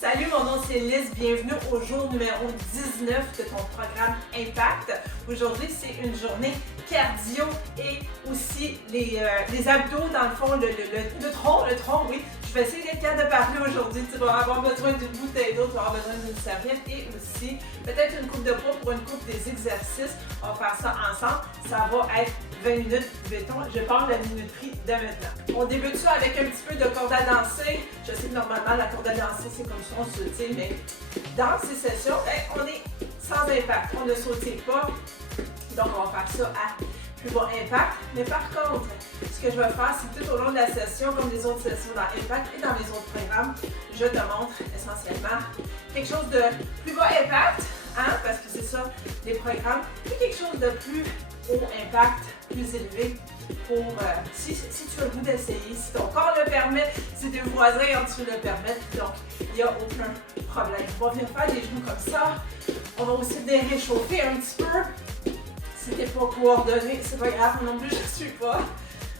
Salut, mon nom c'est Liz, bienvenue au jour numéro 19 de ton programme Impact. Aujourd'hui, c'est une journée cardio et aussi les abdos, dans le fond, le tronc, oui. Je vais essayer d'être capable de parler aujourd'hui. Tu vas avoir besoin d'une bouteille d'eau, tu vas avoir besoin d'une serviette et aussi peut-être une coupe de poids pour une coupe des exercices. On va faire ça ensemble. Ça va être 20 minutes, béton. Je parle de la minuterie de maintenant. On débute ça avec un petit peu de corde à danser. Je sais que normalement, la corde à danser, c'est comme ça, on sautille, mais dans ces sessions, on est sans impact. On ne sautille pas. Donc, on va faire ça à plus bas impact. Mais par contre, ce que je vais faire, c'est tout au long de la session, comme les autres sessions dans Impact et dans les autres programmes, je te montre essentiellement quelque chose de plus bas impact, parce que c'est ça, les programmes, puis quelque chose de plus haut impact, plus élevé pour si tu as le goût d'essayer, si ton corps le permet, si tes voisins en dessous le permettent, donc il n'y a aucun problème. On va venir faire des genoux comme ça. On va aussi venir réchauffer un petit peu. Si t'es pas coordonné, c'est pas grave, non plus je suis pas.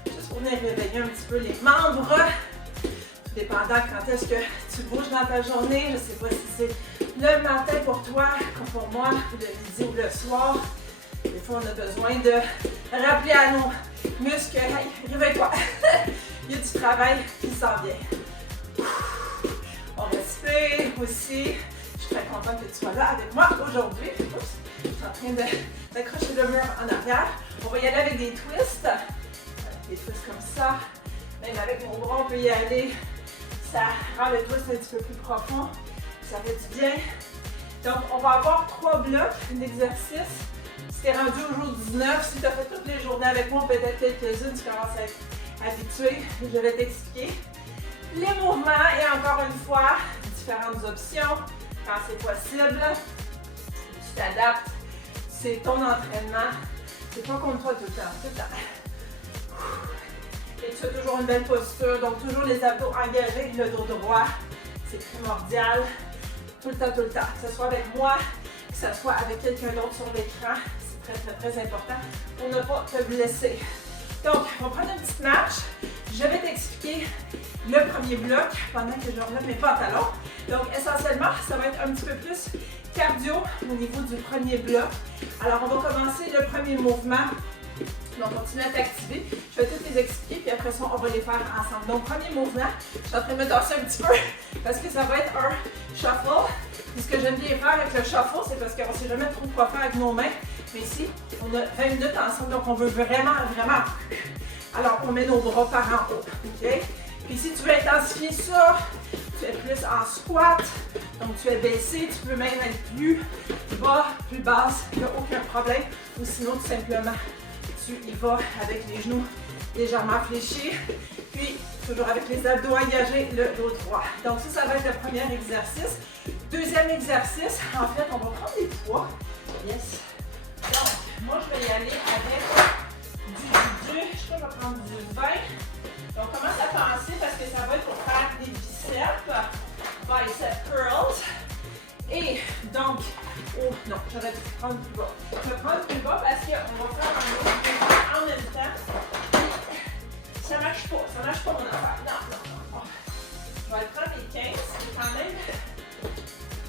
Juste pour venir réveiller un petit peu les membres. Tout dépendant quand est-ce que tu bouges dans ta journée. Je sais pas si c'est le matin pour toi, comme pour moi, ou le midi ou le soir. Des fois, on a besoin de rappeler à nos muscles, hey, réveille-toi. Il y a du travail qui s'en vient. On respire aussi. Je suis très contente que tu sois là avec moi aujourd'hui. Je suis en train d'accrocher le mur en arrière. On va y aller avec des twists. Des twists comme ça. Même avec mon bras, on peut y aller. Ça rend le twist un petit peu plus profond. Ça fait du bien. Donc, on va avoir 3 blocs d'exercices. Si tu es rendu au jour 19, si tu as fait toutes les journées avec moi, peut-être quelques-unes, tu commences à être habitué. Je vais t'expliquer les mouvements et encore une fois, différentes options quand c'est possible. Tu t'adaptes. C'est ton entraînement. C'est pas contre toi tout le temps. Et tu as toujours une belle posture. Donc, toujours les abdos engagés, le dos droit. C'est primordial. Tout le temps. Que ce soit avec moi, que ce soit avec quelqu'un d'autre sur l'écran. C'est très important pour ne pas te blesser. Donc, on va prendre une petite marche. Je vais t'expliquer le premier bloc pendant que je relève mes pantalons. Donc, essentiellement, ça va être un petit peu plus cardio au niveau du premier bloc. Alors, on va commencer le premier mouvement. Donc, continue à t'activer. Je vais tout les expliquer, puis après ça, on va les faire ensemble. Donc, premier mouvement, je suis en train de me tasser un petit peu parce que ça va être un shuffle. Puis, ce que j'aime bien faire avec le shuffle, c'est parce qu'on ne sait jamais trop quoi faire avec nos mains. Mais ici, on a 20 minutes ensemble, donc on veut vraiment. Alors, on met nos bras par en haut. OK? Puis, si tu veux intensifier ça, tu es plus en squat. Donc, tu es baissé. Tu peux même être plus bas, plus basse. Il n'y a aucun problème. Ou sinon, tout simplement, tu y vas avec les genoux légèrement fléchis. Puis, toujours avec les abdos engagés, le dos droit. Donc, ça va être le premier exercice. Deuxième exercice, en fait, on va prendre des poids. Yes. Donc, moi, je vais y aller avec je crois que je vais prendre du 20. Donc, commence à penser parce que ça va être pour faire des biceps, bicep curls. Et donc, oh non, j'aurais dû prendre plus bas. Je vais prendre plus bas parce qu'on va faire un autre en même temps. Ça ne marche pas mon affaire. Non. Je vais prendre les 15, c'est quand même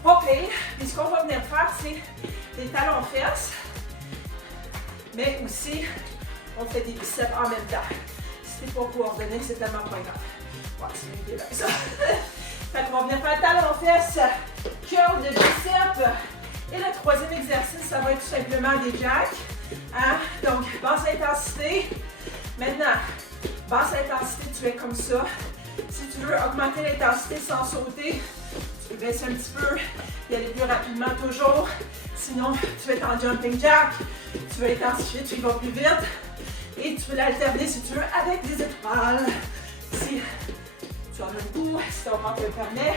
pas pire. Puis ce qu'on va venir faire, c'est des talons-fesses. Mais aussi, on fait des biceps en même temps. Si t'es pas coordonné, c'est tellement pas grave. Ouais, c'est une idée là, ça. Fait qu'on va venir faire talons-fesses, curl de biceps. Et le troisième exercice, ça va être tout simplement des jacks. Donc, basse intensité. Maintenant, basse intensité, tu es comme ça. Si tu veux augmenter l'intensité sans sauter, tu peux baisser un petit peu, y aller plus rapidement toujours. Sinon, tu vas être en jumping jack, tu veux intensifier, tu y vas plus vite. Et tu peux l'alterner si tu veux avec des étoiles. Si tu en as le goût, si ton corps te le permet,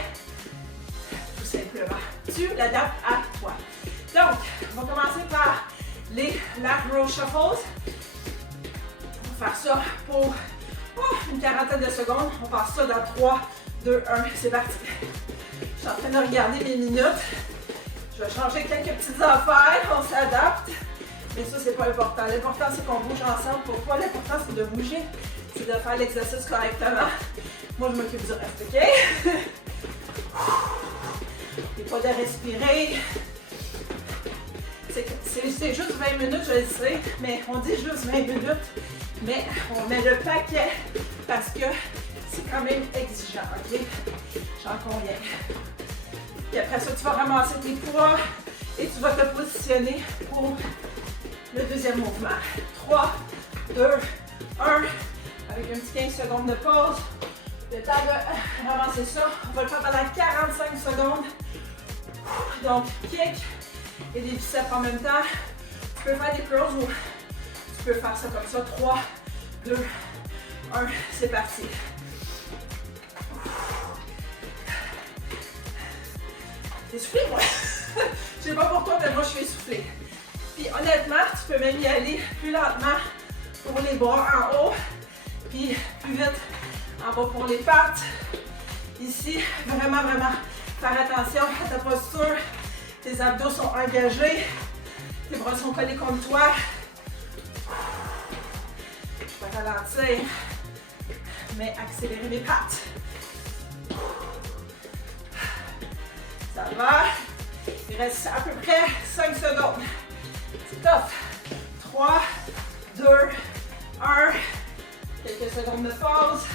tout simplement, tu l'adaptes à toi. Donc, on va commencer par les lateral shuffles. On va faire ça pour une quarantaine de secondes. On passe ça dans 3, 2, 1, c'est parti. Je suis en train de regarder mes minutes. Je vais changer quelques petites affaires, on s'adapte. Mais ça, c'est pas important. L'important, c'est qu'on bouge ensemble. Pourquoi? L'important, c'est de bouger. C'est de faire l'exercice correctement. Moi, je m'occupe du reste, OK? pas de respirer. C'est juste 20 minutes, je le sais, mais on dit juste 20 minutes, mais on met le paquet parce que c'est quand même exigeant, ok? J'en conviens. Puis après ça, tu vas ramasser tes poids et tu vas te positionner pour le deuxième mouvement. 3, 2, 1, avec un petit 15 secondes de pause. Le temps de ramasser ça, on va le faire pendant 45 secondes. Donc, kick et des biceps en même temps. Tu peux faire des curls ou tu peux faire ça comme ça. 3, 2, 1, c'est parti. T'es essoufflé, moi? Je sais pas pour toi, mais moi, je suis essoufflée. Puis honnêtement, tu peux même y aller plus lentement pour les bras en haut, puis plus vite en bas pour les pattes. Ici, vraiment, vraiment, faire attention à ta posture. Tes abdos sont engagés, tes bras sont collés contre toi. Je vais ralentir, mais accélérer mes pattes. Ça va. Il reste à peu près 5 secondes. C'est tough. 3, 2, 1. Quelques secondes de pause.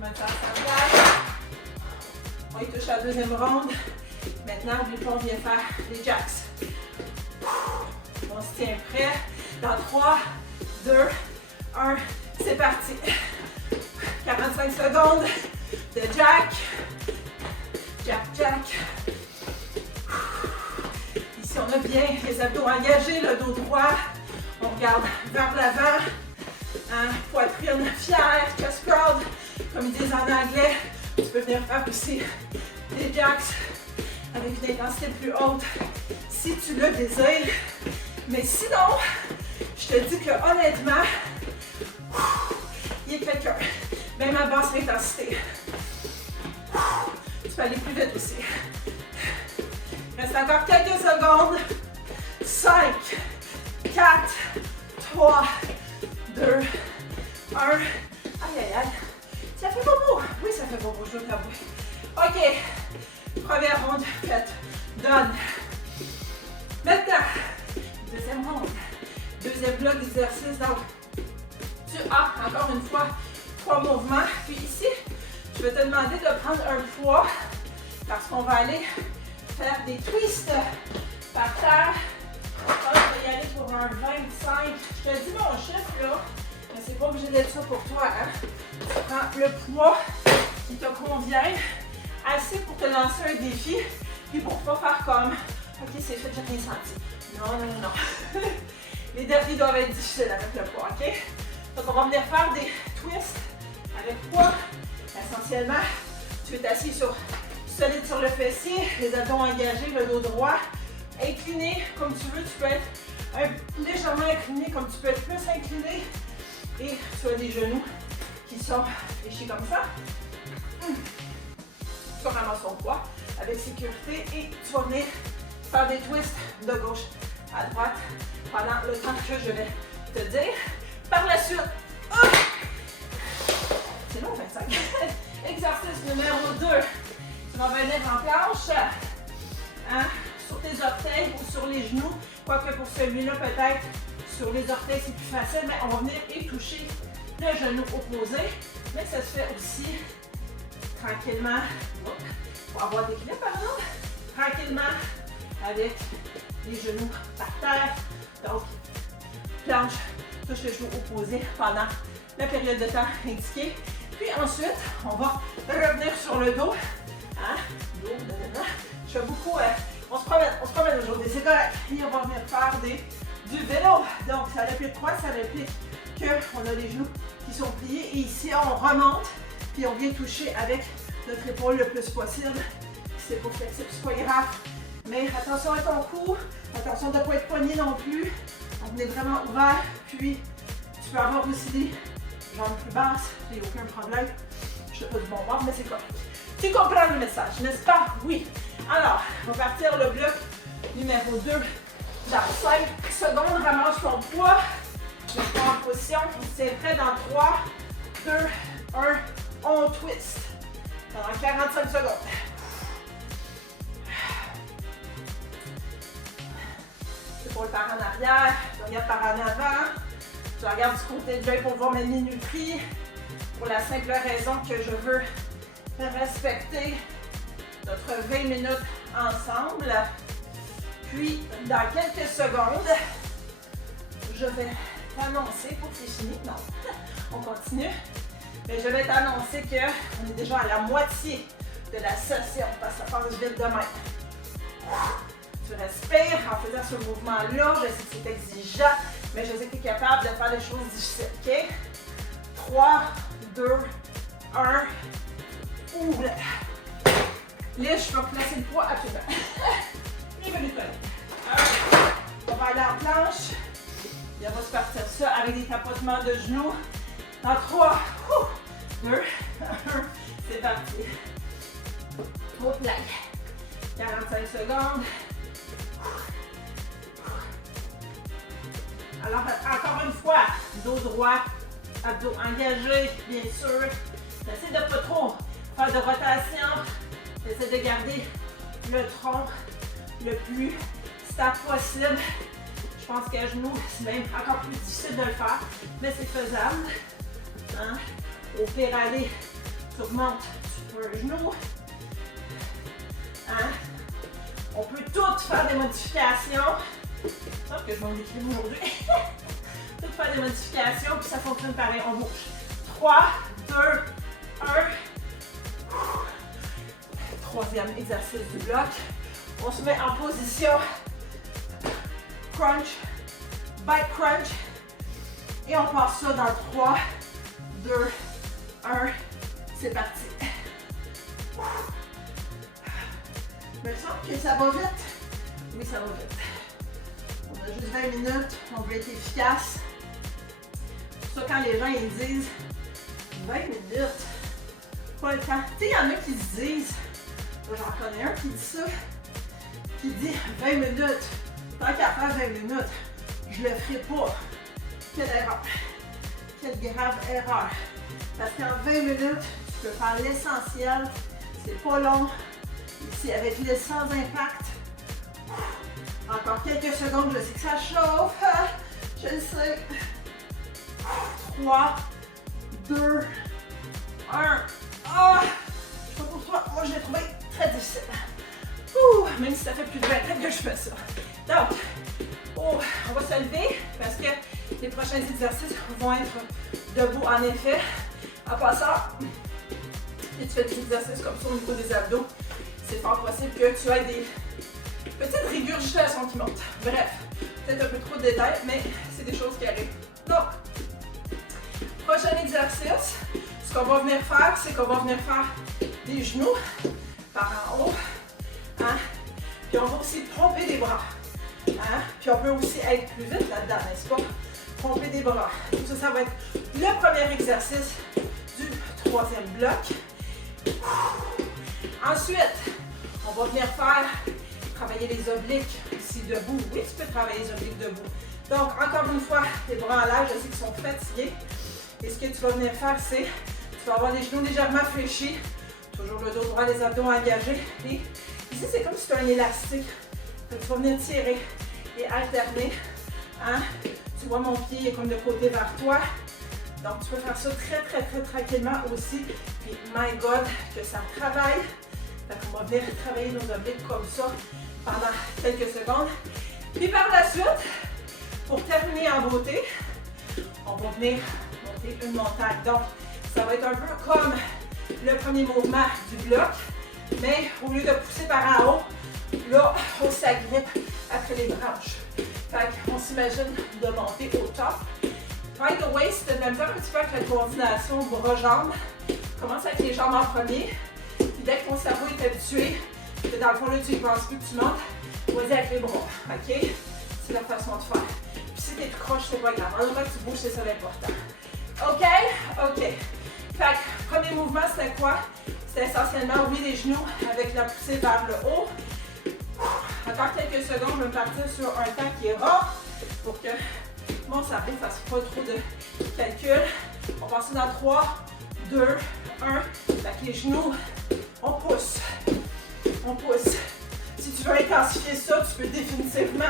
Maintenant, ça place. On y touche à la deuxième ronde. Maintenant, n'oublie pas, on vient faire les jacks. On se tient prêt. Dans 3, 2, 1. C'est parti. 45 secondes de jack. Jack, jack. Ici, on a bien les abdos engagés, le dos droit. On regarde vers l'avant. Hein? Poitrine fière, chest proud, comme ils disent en anglais. Tu peux venir faire aussi des jacks avec une intensité plus haute si tu le désires. Mais sinon, je te dis que honnêtement, il est quelqu'un. Même à basse intensité. Tu peux aller plus vite aussi. Il reste encore quelques secondes. 5, 4, 3, 2, 1. Aïe, aïe, aïe. Ça fait bobo. Oui, ça fait bobo, je dois t'avouer. OK. Première ronde faite. Done. Maintenant, deuxième ronde. Deuxième bloc d'exercice. Donc, tu as encore une fois 3 mouvements. Puis ici, je vais te demander de prendre un poids parce qu'on va aller faire des twists par terre. Je vais y aller pour un 25. Je te dis mon chiffre là, mais c'est pas obligé d'être ça pour toi. Hein? Tu prends le poids qui te convient, assez pour te lancer un défi, puis pour pas faire comme OK, c'est fait, j'ai rien senti. Non, non, non, non. Les défis doivent être difficiles avec le poids, OK? Donc on va venir faire des twists avec poids. Essentiellement, tu es assis solide sur le fessier, les abdos engagés, le dos droit, incliné comme tu veux. Tu peux être légèrement incliné comme tu peux être plus incliné. Et tu as des genoux qui sont fléchis comme ça. Tu ramasses ton poids avec sécurité et tu vas venir faire des twists de gauche à droite pendant le temps que je vais te dire. Par la suite, c'est long 25. Exercice numéro 2. Tu vas venir en planche, hein, sur tes orteils ou sur les genoux. Quoique pour celui-là, peut-être sur les orteils, c'est plus facile, mais on va venir et toucher le genou opposé. Mais ça se fait aussi tranquillement, pour avoir des clips, par exemple, tranquillement avec les genoux par terre. Donc, planche, touche le genou opposé pendant la période de temps indiquée. Puis ensuite, on va revenir sur le dos. Hein? Dos, je fais beaucoup, on se promène aujourd'hui, c'est correct. Et on va venir faire du vélo. Donc, ça réplique quoi? Ça réplique qu'on a les genoux qui sont pliés. Et ici, on remonte, puis on vient toucher avec notre épaule le plus possible. Si c'est pas flexible, c'est pas grave. Mais attention à ton cou, attention de ne pas être poigné non plus. On est vraiment ouvert, puis tu peux avoir aussi des jambes plus basses, il n'y a aucun problème. Je ne sais pas du bon bord, mais c'est correct. Tu comprends le message, n'est-ce pas? Oui. Alors, on va partir le bloc numéro 2. Dans 5 secondes, ramasse ton poids. Je vais prendre en position. On se tient prêt dans 3, 2, 1. On twist. Pendant 45 secondes. épaule par en arrière, je regarde par en avant, je regarde du côté de l'œil pour voir mes minuteries, pour la simple raison que je veux respecter notre 20 minutes ensemble. Puis, dans quelques secondes, je vais t'annoncer, pour que c'est fini, non, on continue, mais je vais t'annoncer qu'on est déjà à la moitié de la session, parce que ça passe vite de même. Tu respires en faisant ce mouvement-là, je sais que c'est exigeant, mais je sais que tu es capable de faire des choses difficiles, ok? 3, 2, 1, ouvre. Là, je vais placer le poids absolument. Bienvenue de collègue. On va aller en planche. Et on va se partir ça avec des tapotements de genoux. Dans 3, 2, 1, c'est parti. Au plaque. 45 secondes. Alors, encore une fois, dos droit, abdos engagés, bien sûr. J'essaie de ne pas trop faire de rotation. J'essaie de garder le tronc le plus stable possible. Je pense qu'à genoux, c'est même encore plus difficile de le faire, mais c'est faisable. Hein? Au pire aller, tu remontes sur un genou. Hein? On peut toutes faire des modifications. Sauf que je vais en décrire aujourd'hui. Toutes faire des modifications, puis ça fonctionne pareil. On bouge. 3, 2, 1. Troisième exercice du bloc. On se met en position crunch, back crunch. Et on passe ça dans 3, 2, 1. C'est parti. Il me semble que ça va vite. Oui, ça va vite. On a juste 20 minutes. On veut être efficace. C'est pour ça quand les gens ils disent 20 minutes, pas le temps. Tu sais, il y en a qui se disent, j'en connais un qui dit ça, qui dit 20 minutes. Tant qu'à faire 20 minutes, je le ferai pas. Quelle erreur. Quelle grave erreur. Parce qu'en 20 minutes, tu peux faire l'essentiel. C'est pas long. Ici, avec les sans impact. Encore quelques secondes, je sais que ça chauffe. Je le sais. 3, 2, 1. Ah! Je sais pas pour toi, moi je l'ai trouvé très difficile. Ouh, même si ça fait plus de 20 ans que je fais ça. Donc, on va se lever parce que les prochains exercices vont être debout en effet. En passant, si tu fais des exercices comme ça au niveau des abdos, c'est fort possible que tu aies des petites régurgitations qui montent. Bref, peut-être un peu trop de détails, mais c'est des choses qui arrivent. Donc, prochain exercice, ce qu'on va venir faire, c'est qu'on va venir faire des genoux par en haut. Hein? Puis on va aussi pomper des bras. Hein? Puis on peut aussi être plus vite là-dedans, n'est-ce pas? Pomper des bras. Donc ça va être le premier exercice du troisième bloc. Ensuite, on va venir faire travailler les obliques ici debout. Oui, tu peux travailler les obliques debout. Donc, encore une fois, les bras en l'air, je sais qu'ils sont fatigués. Et ce que tu vas venir faire, c'est, tu vas avoir les genoux légèrement fléchis. Toujours le dos droit, les abdos engagés. Et ici, c'est comme si tu as un élastique. Donc, tu vas venir tirer et alterner. Hein? Tu vois, mon pied est comme de côté vers toi. Donc, tu peux faire ça très tranquillement aussi. Puis, my God, que ça travaille. Donc, on va venir travailler nos obliques comme ça pendant quelques secondes. Puis, par la suite, pour terminer en beauté, on va venir monter une montagne. Donc, ça va être un peu comme le premier mouvement du bloc, mais au lieu de pousser par en haut, là, on s'agrippe après les branches. Fait qu'on s'imagine de monter au top. By the way, si tu as de la misère un petit peu avec la coordination bras-jambes, commence avec les jambes en premier. Puis dès que ton cerveau est habitué, que dans le fond, là, tu ne penses plus que tu montes, vas-y avec les bras. OK? C'est la façon de faire. Puis si t'es tout croche, c'est pas grave. En vrai, tu bouges, c'est ça l'important. OK? OK. Fait que, premier mouvement, c'était quoi? C'était essentiellement, oui, les genoux avec la poussée vers le haut. Encore quelques secondes, je vais partir sur un temps qui est rare pour que mon cerveau ne fasse pas trop de calcul. On passe dans 3, 2, 1. Fait que les genoux, on pousse. On pousse. Si tu veux intensifier ça, tu peux définitivement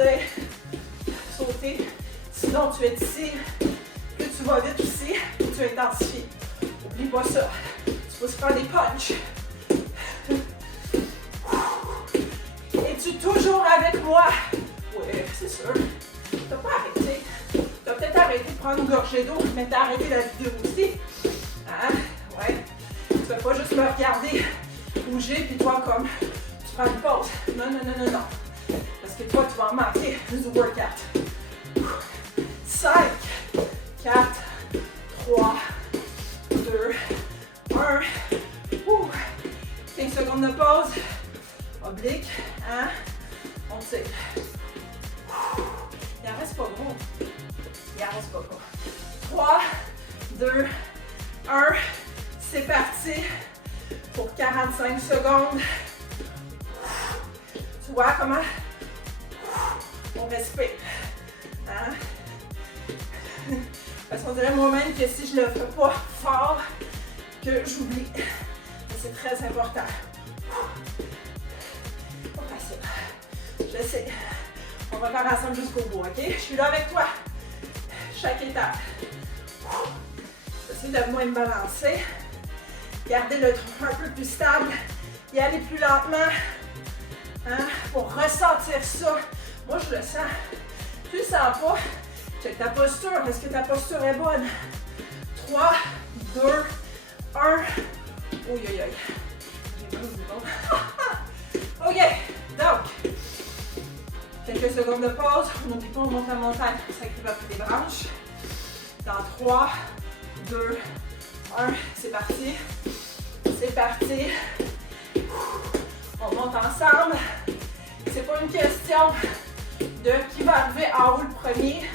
t'étires, sauter. Sinon, tu étires, plus tu vas vite aussi, plus tu intensifies. N'oublie pas ça. Tu peux aussi faire des punches. Es-tu toujours avec moi? Oui, c'est sûr. T'as pas arrêté. T'as peut-être arrêté de prendre une gorgée d'eau, mais t'as arrêté la vidéo aussi. Hein? Ouais. Tu vas pas juste me regarder bouger, puis toi, comme, tu prends une pause. Non, non, non, non, non. Parce que toi, tu vas en manquer du workout. 5, 4, 3, 2, 1. 15 secondes de pause. Oblique, hein? On tire. Il en reste pas gros. Il en reste pas gros. 3, 2, 1. C'est parti pour 45 secondes. Tu vois comment on respire. Hein? Parce qu'on dirait moi-même que si je ne le fais pas fort, que j'oublie. Mais c'est très important. Pas facile. Je sais. On va faire ensemble jusqu'au bout, ok? Je suis là avec toi. Chaque étape. J'essaie de moins me balancer. Garder le tronc un peu plus stable. Y aller plus lentement. Hein? Pour ressentir ça. Moi, je le sens. Tu le sens pas? Check ta posture. Est-ce que ta posture est bonne? 3, 2, 1. Oui, oui, oui. J'ai mal aux épaules. OK. Donc, quelques secondes de pause. On n'oublie pas, on monte la montagne. Ça équipe après les branches. Dans 3, 2, 1. C'est parti. C'est parti. On monte ensemble. C'est pas une question de qui va arriver en haut le premier.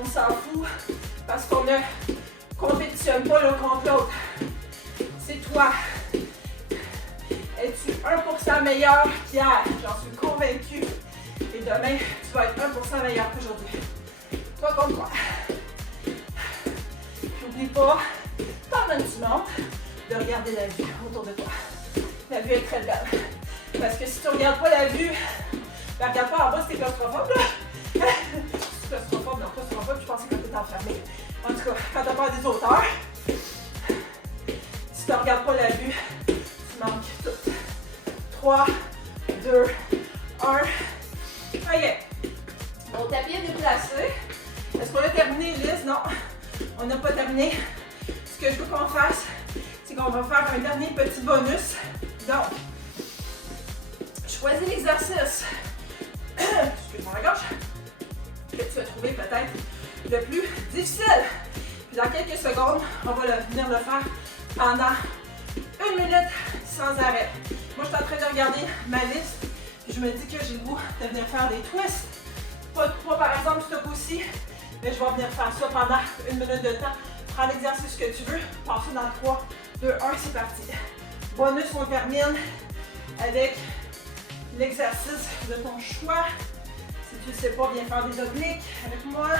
On s'en fout parce qu'on ne compétitionne pas l'un contre l'autre. C'est toi. Es-tu 1% meilleur qu'hier? J'en suis convaincue. Et demain, tu vas être 1% meilleur qu'aujourd'hui. Toi contre toi. N'oublie pas, pendant que tu montes, de regarder la vue autour de toi. La vue est très belle. Parce que si tu ne regardes pas la vue, ben regarde pas en bas si t'es claustrophobe là. Si t'es claustrophobe, non, claustrophobe, je pensais que t'es enfermé. En tout cas, quand t'as peur des hauteurs, si tu ne regardes pas la vue, tu manques tout. 3, 2, 1. OK. Mon tapis est déplacé. Est-ce qu'on a terminé, Liz? Non, on n'a pas terminé. Ce que je veux qu'on fasse, c'est qu'on va faire un dernier petit bonus. Donc, choisis l'exercice, excuse-moi la gauche, que tu as trouvé peut-être le plus difficile. Puis dans quelques secondes, on va venir le faire pendant 1 minute sans arrêt. Moi, je suis en train de regarder ma liste, puis je me dis que j'ai le goût de venir faire des twists. Pas de poids par exemple ce coup-ci, mais je vais venir faire ça pendant 1 minute de temps. Prends l'exercice que tu veux, passe ça dans 3, 2, 1, c'est parti. Bonus, on termine avec l'exercice de ton choix. Si tu ne sais pas, viens faire des obliques avec moi.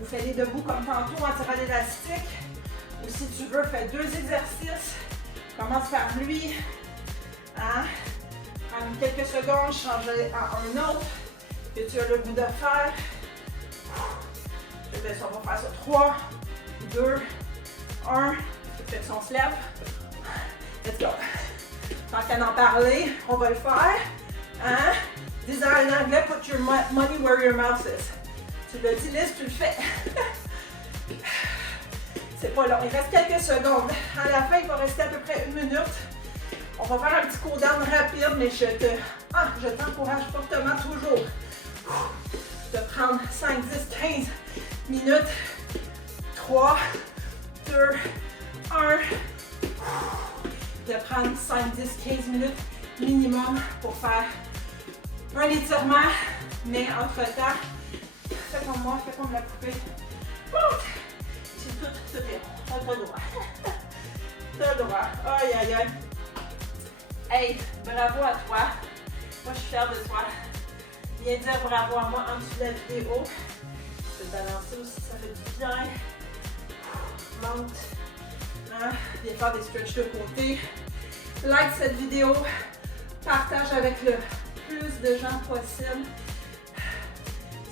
Ou fais-les debout comme tantôt en tirant l'élastique. Ou si tu veux, fais 2 exercices. Commence par lui. Hein? Prends quelques secondes, change à un autre que tu as le goût de faire. On va faire ça. 3, 2, 1. On se lève. Let's go. Tant qu'à en parler, on va le faire. Hein? Disant en anglais, put your money where your mouth is. Tu le dis, Liz, tu le fais. C'est pas long. Il reste quelques secondes. À la fin, il va rester à peu près 1 minute. On va faire un petit cool-down rapide, mais je t'encourage fortement toujours de prendre 5, 10, 15 minutes. 3, 2, 1. De prendre 5, 10, 15 minutes minimum pour faire un étirement, mais entre-temps, fais comme moi, fais comme la poupée. C'est tout est rond. T'as le droit. T'as le droit. Aïe, aïe, aïe. Hey, bravo à toi. Moi, je suis fière de toi. Viens dire bravo à moi en dessous de la vidéo. Je peux te balancer aussi, ça fait du bien. Monte. Hein? Viens faire des stretches de côté. Like cette vidéo. Partage avec le plus de gens possible.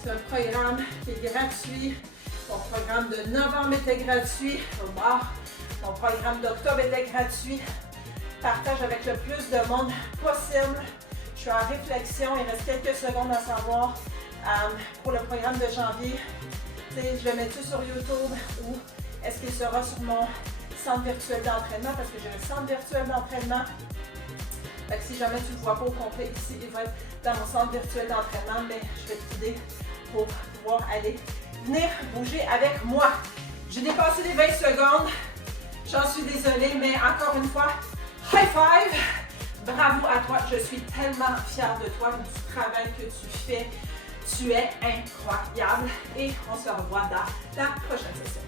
C'est un programme qui est gratuit. Mon programme de novembre était gratuit. Mon programme d'octobre était gratuit. Partage avec le plus de monde possible. Je suis en réflexion. Il reste quelques secondes à savoir pour le programme de janvier. Je le mets-tu sur YouTube ou est-ce qu'il sera sur mon centre virtuel d'entraînement? Parce que j'ai un centre virtuel d'entraînement. Fait que si jamais tu ne le vois pas au complet ici, il va être dans mon centre virtuel d'entraînement, mais je vais te guider pour pouvoir aller venir bouger avec moi. J'ai dépassé les 20 secondes. J'en suis désolée, mais encore une fois, high five! Bravo à toi, je suis tellement fière de toi, du travail que tu fais. Tu es incroyable et on se revoit dans la prochaine session.